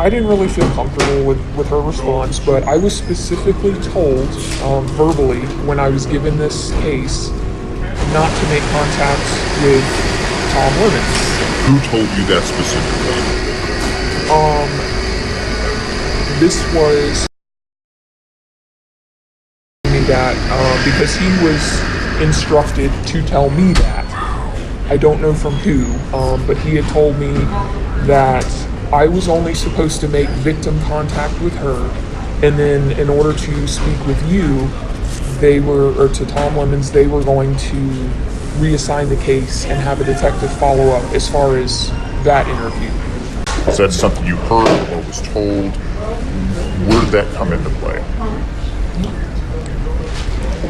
I didn't really feel comfortable with her response, but I was specifically told verbally when I was given this case not to make contact with Tom Lemons. Who told you that specifically? This was me that because he was instructed to tell me that. I don't know from who, but he had told me that I was only supposed to make victim contact with her, and then in order to speak with you, or to Tom Lemons, they were going to reassign the case and have a detective follow up as far as that interview. Is that something you heard or was told? Where did that come into play?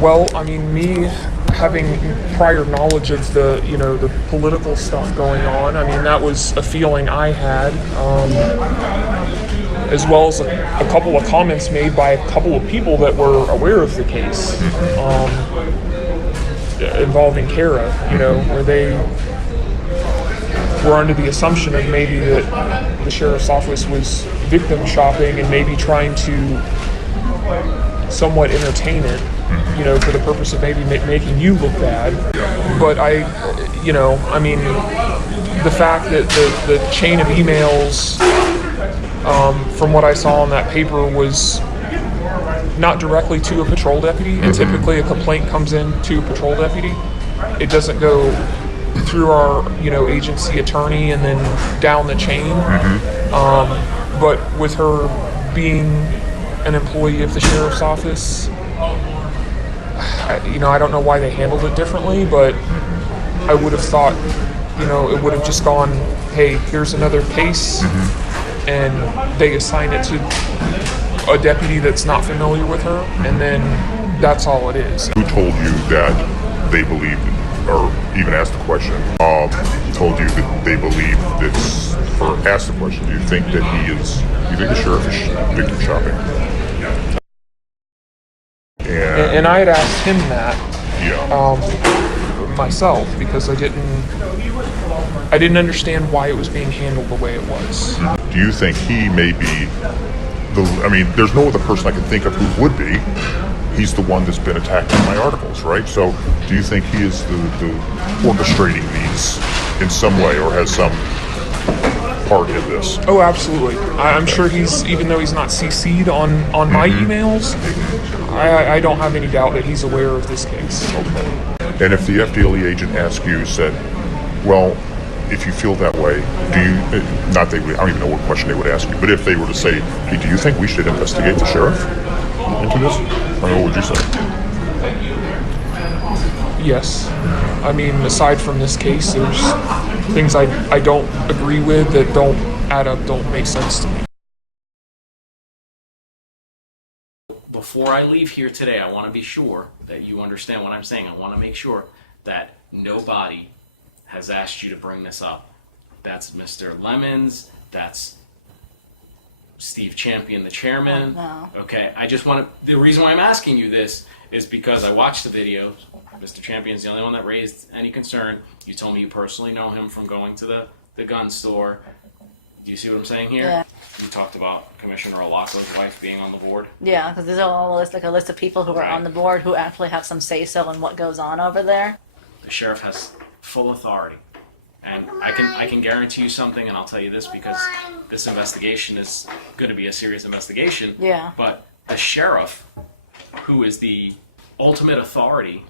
Well, I mean, me having prior knowledge of the political stuff going on, I mean, that was a feeling I had, as well as a couple of comments made by a couple of people that were aware of the case involving Kara, where they were under the assumption of maybe that the sheriff's office was victim shopping and maybe trying to somewhat entertain it, for the purpose of maybe making you look bad. But I mean, the fact that the chain of emails, from what I saw in that paper, was not directly to a patrol deputy, and typically a complaint comes in to a patrol deputy. It doesn't go through our, agency attorney and then down the chain. But with her being an employee of the sheriff's office, I don't know why they handled it differently, but I would have thought, it would have just gone, hey, here's another case, and they assign it to a deputy that's not familiar with her, and then that's all it is. Who told you that they believed, or even asked the question, told you that they believe this, or asked the question, do you think that you think the sheriff is victim shopping? And I had asked him that Yeah. myself, because I didn't understand why it was being handled the way it was. Do you think he may be there's no other person I can think of who would be. He's the one that's been attacked in my articles, right? So do you think he is the orchestrating these in some way, or has some part in this? Oh, absolutely. I'm sure even though he's not CC'd on my emails, I don't have any doubt that he's aware of this case. Okay. And if the FDLE agent asked you, said, well, if you feel that way, I don't even know what question they would ask you, but if they were to say, hey, do you think we should investigate the sheriff into this? What would you say? Yes. I mean, aside from this case, there's things I don't agree with that don't add up, don't make sense to me. Before I leave here today, I want to be sure that you understand what I'm saying. I want to make sure that nobody has asked you to bring this up. That's Mr. Lemons, that's Steve Champion, the chairman. No. Okay, I just want to, the reason why I'm asking you this is because I watched the video. Mr. Champion's the only one that raised any concern. You told me you personally know him from going to the gun store. Do you see what I'm saying here? Yeah. You talked about Commissioner Olaco's wife being on the board. Yeah, because there's a list of people who are on the board who actually have some say-so in what goes on over there. The sheriff has full authority. And I can guarantee you something, and I'll tell you this because this investigation is going to be a serious investigation. Yeah. But the sheriff, who is the ultimate authority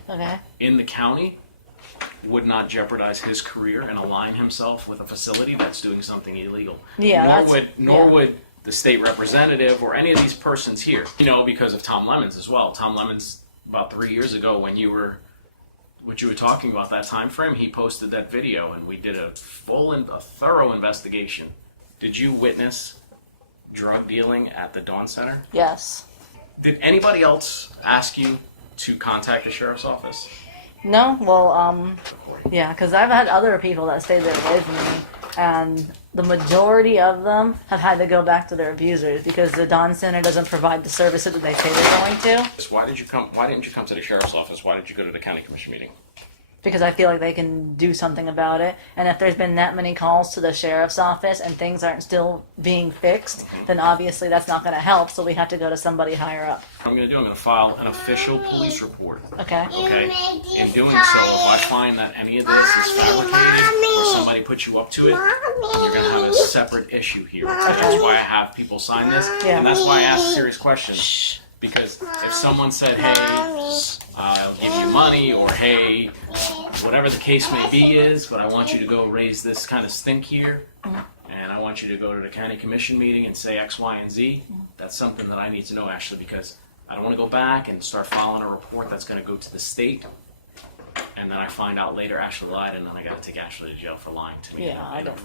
in the county, would not jeopardize his career and align himself with a facility that's doing something illegal. Yeah, nor would the state representative or any of these persons here. Because of Tom Lemons as well. Tom Lemons, about 3 years ago, when you were talking about that time frame, he posted that video, and we did a thorough investigation. Did you witness drug dealing at the Dawn Center? Yes. Did anybody else ask you to contact the sheriff's office? No, well, yeah, because I've had other people that stayed there with me, and the majority of them have had to go back to their abusers because the Dawn Center doesn't provide the services that they say they're going to. Why didn't you come to the sheriff's office? Why did you go to the county commission meeting? because I feel like they can do something about it. And if there's been that many calls to the sheriff's office and things aren't still being fixed, then obviously that's not going to help. So we have to go to somebody higher up. What I'm going to do, I'm going to file an official police report. Okay. Okay? In doing so, if I find that any of this is fabricated or somebody put you up to it, you're going to have a separate issue here. That's why I have people sign this, Yeah. and that's why I ask serious questions. Because if someone said, hey, I'll give you money, or hey, whatever the case may be is, but I want you to go raise this kind of stink here, and I want you to go to the county commission meeting and say X, Y, and Z, that's something that I need to know, Ashley, because I don't want to go back and start filing a report that's going to go to the state, and then I find out later Ashley lied, and then I got to take Ashley to jail for lying to me. Yeah, I don't.